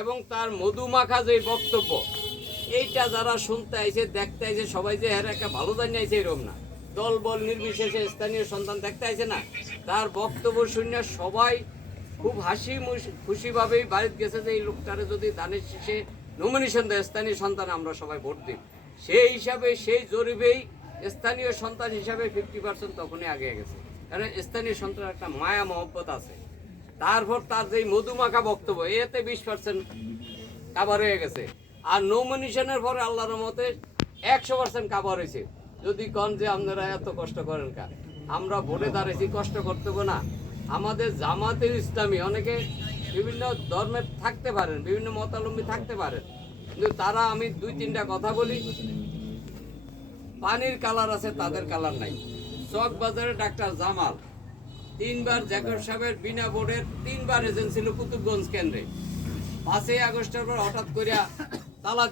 এবং তার মধুমাখা যে বক্তব্য, এইটা যারা শুনতে আইছে দেখতে আইছে সবাই যে এর একটা ভালো জানি আইছে এরকম না, দল বল নির্বিশেষে স্থানীয় সন্তান দেখতে আইছে না, তার বক্তব্য শুনে সবাই খুব হাসি খুশিভাবেই বাড়িতে গেছে যে এই লোকটারে যদি ধানের শীষে নমিনেশন দেয় স্থানীয় সন্তান আমরা সবাই ভোট দিই। সেই হিসাবে সেই জরিপেই স্থানীয় সন্তান হিসাবে 50% তখনই আগে গেছে, কারণ স্থানীয় সন্তানের একটা মায়া মহব্বত আছে। তারপর তার যে মধুমাখা বক্তব্য, এতে 20% কাভার হয়ে গেছে। আর নমিনেশনের পরে আল্লাহর রহমতে 100% কাভার হয়েছে। যদি কন যে আপনারা এত কষ্ট করেন কা, আমরা ভোটে দাঁড়িয়েছি, কষ্ট করতে না। আমাদের জামাতের ইসলামী অনেকে বিভিন্ন ধর্মের থাকতে পারেন, বিভিন্ন মতাবলম্বী থাকতে পারেন, কিন্তু তারা, আমি 2-3টা কথা বলি, পানির কালার আছে তাদের কালার নাই। চকবাজারে ডাক্তার জামাল 3বার জাকির সাহেবের বিনা বোর্ডের 3বার এজেন্ট ছিল কুতুবগঞ্জ কেন্দ্রে। 5ই আগস্টের পর হঠাৎ করিয়া তালা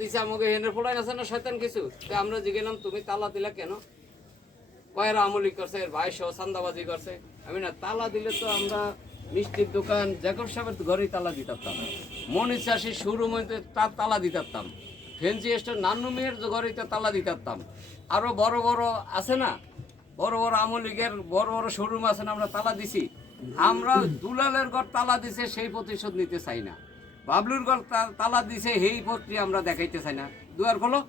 দিছে আমাকে হেনের ফোড়াই আছে না শয়তান কিছু। আমরা জিজ্ঞেলাম তুমি তালা দিলা কেন? কয়েরা আমলি করছে, এর ভাই সহ চান্দাবাজি করছে। আমি না, তালা দিলে তো আমরা মিষ্টির দোকান জাকির সাহেবের ঘরেই তালা দিতাম, মনির চাষি শোরুমে তার তালা দিতাম, ফেন্সি স্টোর নান্নু মেয়ের ঘরেতে তালা দিতাম, আরো বড় বড় আছে না, বড় বড় আমলিগের বড় বড় শোরুম আছে না, আমরা তালা দিছি। আমরা দুলালের ঘর তালা দিছে সেই প্রতিশোধ নিতে চাই না, বাবলুর ঘর তালা দিছে সেই প্রক্রিয়া আমরা দেখাইতে চাই না। দুয়ার খোলো,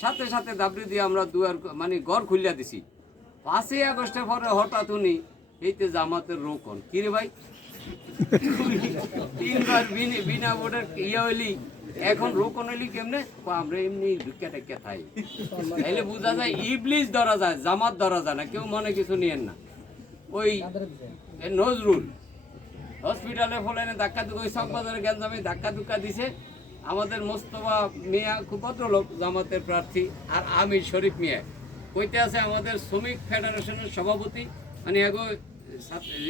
সাথে সাথে দাবড়ি দিয়ে আমরা দুয়ার মানে ঘর খুলিয়া দিছি। 5ই আগস্টের পরে হঠাৎ উনি এইতে জামাতের রোকন কিরে ভাই 3বার বিনা ভোটের ইয়া হইলি, এখন রোকন হইলি কেমনে? আমরা এমনি ঢুকে টেকে থাই। তাইলে বোঝা যায় ইবলিস ধরা যায়, জামাত ধরা যায় না। কেউ মনে কিছু নিয়েন না। ওই নজরুল হসপিটালে ফলেনে ধাক্কা ধুকা, ওই চকবাজারে গ্যাঞ্জামে ধাক্কা ধুক্কা দিছে। আমাদের মোস্তফা মিয়া খুব ভদ্রলোক, জামাতের প্রার্থী, আর আমির শরীফ মিয়া কইতে আছে আমাদের শ্রমিক ফেডারেশনের সভাপতি, মানে এগো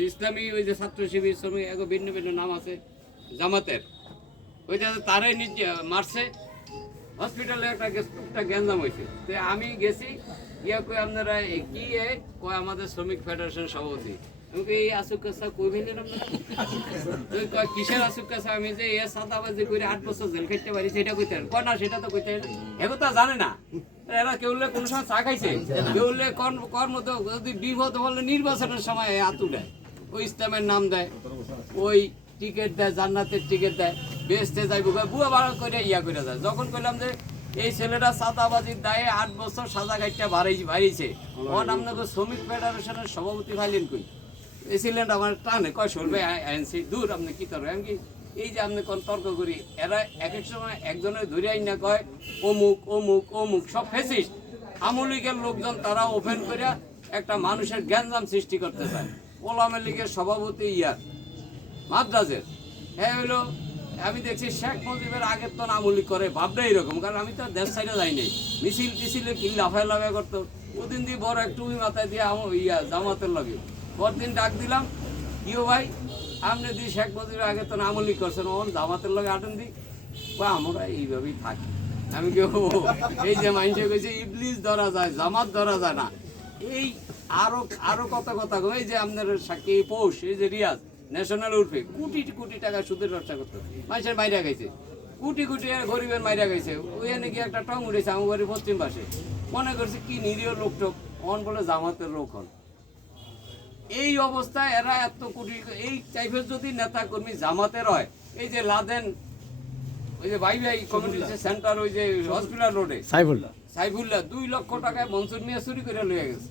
ইসলামী ওই যে ছাত্র শিবির শ্রমিক এগো ভিন্ন ভিন্ন নাম আছে জামাতের, কইতে আছে তারাই নিজে মারছে। হসপিটালে একটা গ্যাঞ্জাম হয়েছে। তো আমি গেছি, ইয়া কই আপনারা কি কয় আমাদের শ্রমিক ফেডারেশন সভাপতি। এই আসুক কাছা কই ভেলেন আপনারা? কিসের আসুক কাছা? আমি যে এ সাদাবাজি করে 8 বছর জেল খাইতে পারি সেটা কইতে কয় না, সেটা তো কইতে এগো তা জানে না। এরা কেউ কোন সময় চা খাইছে, কেউ কর্ম যদি বিপদ হলে নির্বাচনের সময় হাতু দেয়, ওই ইসলামের নাম দেয়, ওই টিকিট দেয়, জান্নাতের টিকিট দেয়, বেচতে যাইব বুয়া বাড়া করে ইয়া করে যায়। যখন কইলাম যে এই ছেলেটা সাদাবাজির দায়ে 8 বছর সাজা খাইতে বাড়িয়েছে, ওর আপনাকে শ্রমিক ফেডারেশনের সভাপতি ফাইলেন কই? এই ছিলেন আমার টানে কয় সরবে আনছি দূর, আপনি কি করবে? আমি কি এই যে আপনি কোন তর্ক করি, এরা এক এক সময় একজনের ধরে আইন না কয় অমুক অমুক অমুক, সব ফেসিস্ট আমলিগের লোকজন, তারা ওপেন করে একটা মানুষের গ্যাঞ্জাম সৃষ্টি করতে চায়। ওলামা লীগের সভাপতি ইয়ার মাদ্রাজের, হ্যাঁ হইলো, আমি দেখছি শেখ মুজিবের আগের তো আমলি করে, ভাবনা এরকম, কারণ আমি তো দেশ সাইডে যাই নাই, মিছিল টিছিলে কি লাফায় লাফায় করতো। ওদিন দিয়ে বড় একটু মাথায় দিয়ে ইয়া জামাতের লাগে, পরদিন ডাক দিলাম, কিও ভাই আপনি দি শেখ মুজিবের আগে তো আমলি করছেন, ওন জামাতের লগে আটেন দি, আমরা এইভাবেই থাকি। আমি কেউ এই যে মানুষে কইছে ইবলিস ধরা যায়, জামাত ধরা যায় না। এই আরো কত কথা, এই যে আপনার সাক্ষী পৌষ, এই যে রিয়াজ ন্যাশনাল উর্ফে কোটি কোটি টাকা সুদের ব্যবসা করতো, মানুষের মাইরা গেছে, কোটি কোটি গরিবের মাইরা গেছে। ওই নাকি একটা টং উঠেছে আমার বাড়ির পশ্চিম পাশে, মনে করছে কি নিরীহ লোকটোক, অন বলে জামাতের লোক হন। এই অবস্থায় এরা এত কোটি, এই টাইপের যদি নেতা কর্মী জামাতের হয়, এই যে লাদেন, ওই যে ভাই কমিউনিটি সেন্টার, ওই যে হসপিটাল রোডে সাইফুল্লাহ 2 লক্ষ টাকায় মনসুর মিয়া চুরি করে লয়ে গেছে।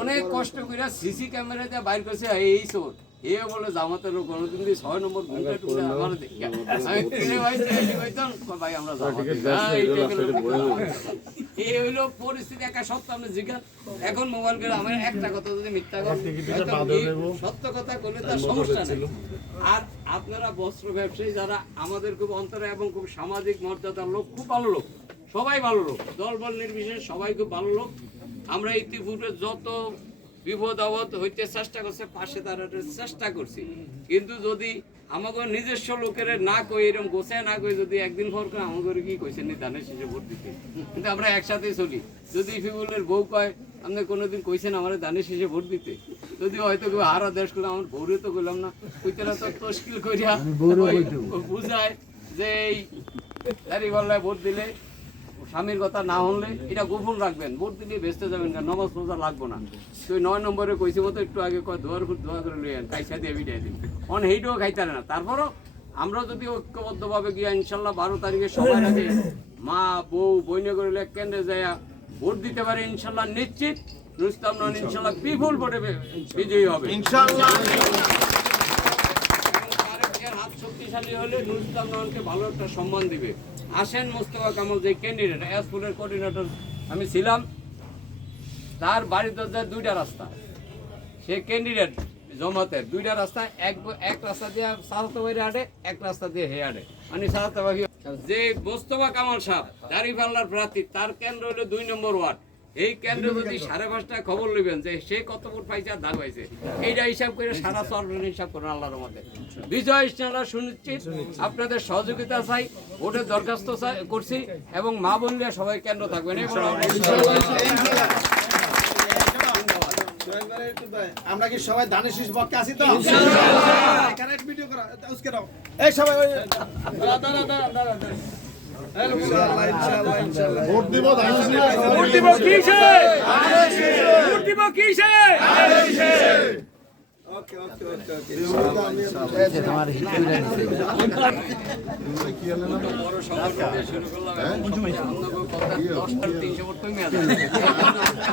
অনেক কষ্ট করে সিসি ক্যামেরা দিয়ে বাইর করছে, এই চোর এ বলে জামাতের লোক, কোনোদিন 6 নম্বর ঘুমটা টুকরে আমার দেখি ভাই আমরা এই হইলো পরিস্থিতি। একটা সত্য আপনি জিজ্ঞাসা, এখন মোবাইল করে আমার একটা কথা যদি মিথ্যা সত্য কথা করলে তার সমস্যা নেই। আর আপনারা বস্ত্র ব্যবসায়ী যারা আমাদের খুব অন্তরে এবং খুব সামাজিক মর্যাদার লোক, খুব ভালো লোক, সবাই ভালো লোক, দল বল নির্বিশেষে সবাই খুব ভালো লোক। আমরা ইতিপূর্বে যত বিপদ আপদ হইতে চেষ্টা করছে, পাশে দাঁড়াতে চেষ্টা করছি, কিন্তু যদি আমাকে নিজস্ব লোকের না কই, এরকম গোছায় না কই, যদি একদিন পর করে আমাকে কি কইছে নি ধানের শেষে ভোট দিতে, কিন্তু আমরা একসাথে চলি। যদি ফিবুলের বউ কয় আপনি কোনোদিন কইছেন আমার ধানের শেষে ভোট দিতে? যদি হয়তো কেউ হারা দেশ করলে আমার বউরে তো করলাম না, কইতেরা তো তশকিল করিয়া বুঝায় যে এই দাঁড়িপাল্লায় ভোট দিলে স্বামীর কথা না হলে এটা গোপন রাখবেন, ভোট দিলে বেচতে যাবেন না, নমাজ রোজা লাগবো না। তুই 9 নম্বরে কইছি মতো একটু আগে কয় দোয়ার দোয়া করে লইয়েন, কাইসা দিয়ে বিদায় দিন, অন হেইটাও খাইতে না। তারপরও আমরা যদি ঐক্যবদ্ধভাবে গিয়া ইনশাল্লাহ 12 তারিখে সবাই আগে মা বউ বইনে করে কেন্দ্রে যায় ভোট দিতে পারে ইনশাল্লাহ, নিশ্চিত নুরুস্তাম নন ইনশাল্লাহ বিপুল ভোটে বিজয়ী হবে ইনশাল্লাহ। হাত শক্তিশালী হলে নুরুস্তাম ননকে ভালো একটা সম্মান দিবে। আসেন মোস্তফা কামাল যে ক্যান্ডিডেট এসপুরের কোঅর্ডিনেটর আমি ছিলাম, তার বাড়ির দরজায় 2টা রাস্তা, সে ক্যান্ডিডেট জমাতের 2টা রাস্তা, এক রাস্তা দিয়ে সাহায্য বাইরে হাঁটে, এক রাস্তা দিয়ে হে হাঁটে, মানে সাহায্য বাকি যে মোস্তফা কামাল সাহেব দাঁড়িপাল্লার প্রার্থী, তার কেন্দ্র হলো 2 নম্বর ওয়ার্ড। এই কেন্দ্রে যদি 5:30টায় খবর নেবেন যে সে কত ভোট পাইছে আর ধান পাইছে, এইটা হিসাব করে সারা সরকারের হিসাব করেন আল্লাহর মধ্যে বিজয় ইনশাআল্লাহ সুনিশ্চিত। আপনাদের সহযোগিতা চাই, ভোটের দরখাস্ত করছি এবং মা বোনরা সবাই কেন্দ্র থাকবেন। আমরা কি সবাই ধানের শীষ পক্ষে আছি তো? এখানে এক ভিডিও করা উসকে দাও এই সবাই ভোট দিব ভোট দিব কিসে ভোট দিব কিসে ওকে ওকে ওকে ওকে এই যে তোমার হিস্ট্রিটা নিছে বড় সংগঠন শুরু করলাম, অন্য কথা 10 300 ভোট তুমি আছে।